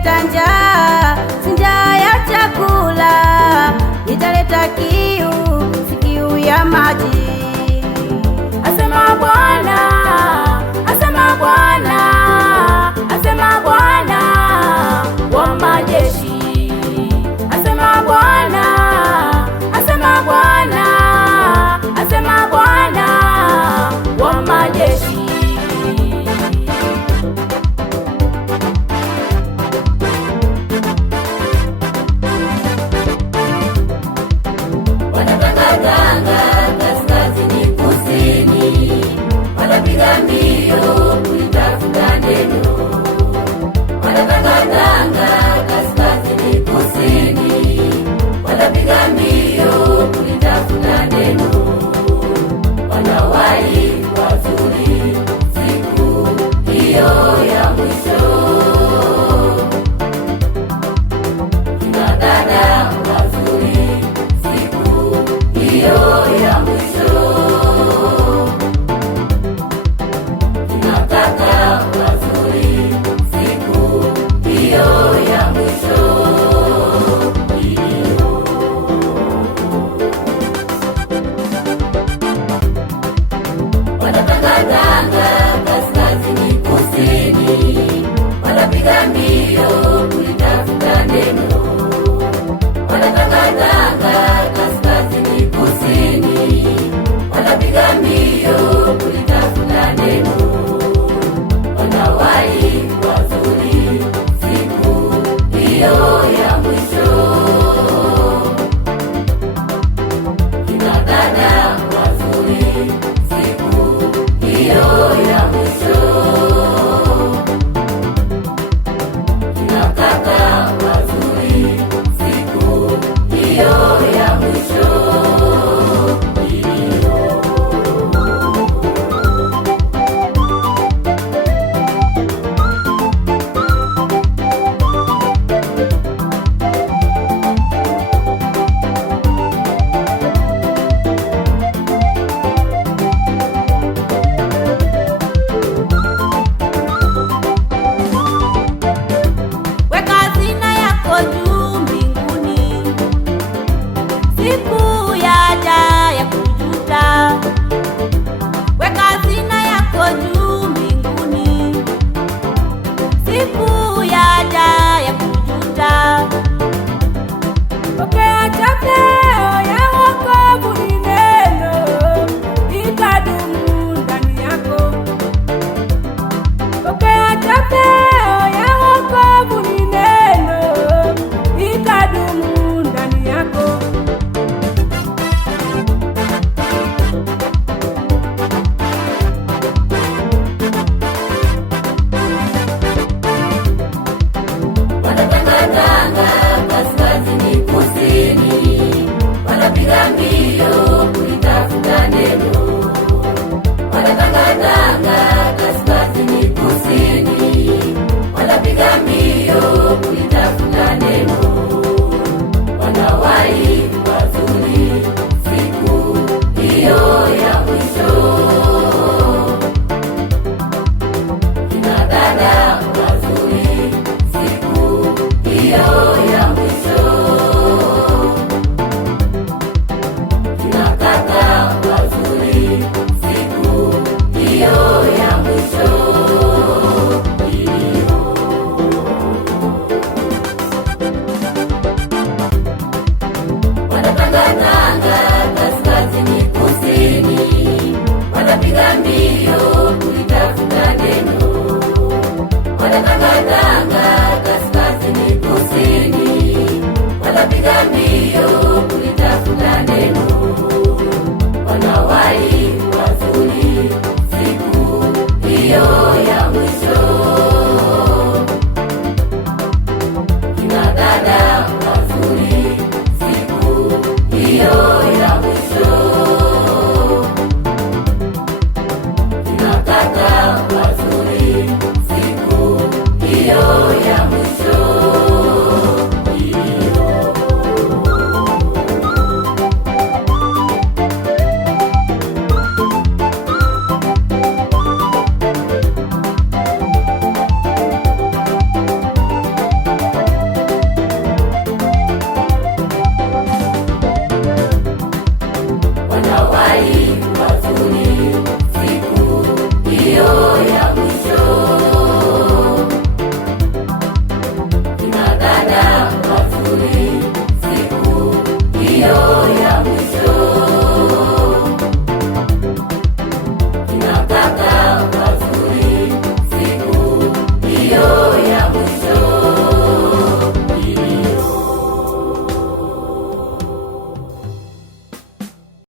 italeta njaa, si njaa ya chakula, italeta kiu, si kiu ya maji. Asema Bwana, asema Bwana, asema Bwana wa majeshi. Asema Bwana, asema Bwana, asema Bwana wa majeshi. Wanatangatanga kaskazini kusini, wanapiga mbio kulitafuta neno. Wanatangatanga kaskazini kusini, wanapiga mbio kulitafuta neno. Wanawali wazuri siku hiyo ya mwisho, kina dada wazuri siku hiyo ya mwisho, kina kaka wazuri siku hiyo ya mwisho. Wanatangatanga kaskazini kusini, wanapiga mbio kulitafuta neno. Wanatangatanga kaskazini kusini, wanapiga mbio kulitafuta neno. Wanawali wazuri siku hiyo ya mwisho, kina dada wazuri siku hiyo ya mwisho, kina kaka wazuri siku hiyo ya mwisho. Weka hazina yako juu mbinguni, siku yaja ya kujuta. Weka hazina yako juu mbinguni, siku yaja ya kujuta. Pokea chapeo ya wokovu, ni neno itadumu ndani yako. Pokea chapeo ya wokovu, ni neno itadumu ndani yako. Wanatangatanga kaskazini kusini, wanapiga mbio kulitafuta neno. Wanatangatanga kaskazini kusini, wanapiga mbio kulitafuta neno. Wanawali wazuri siku hiyo ya mwisho, kina dada wazuri siku hiyo ya mwisho, kina kaka wazuri siku hiyo ya mwisho. Wanatangatanga kaskazini kusini, wanapiga mbio kulitafuta neno. Wanatangatanga kaskazini kusini, wanapiga mbio kulitafuta neno.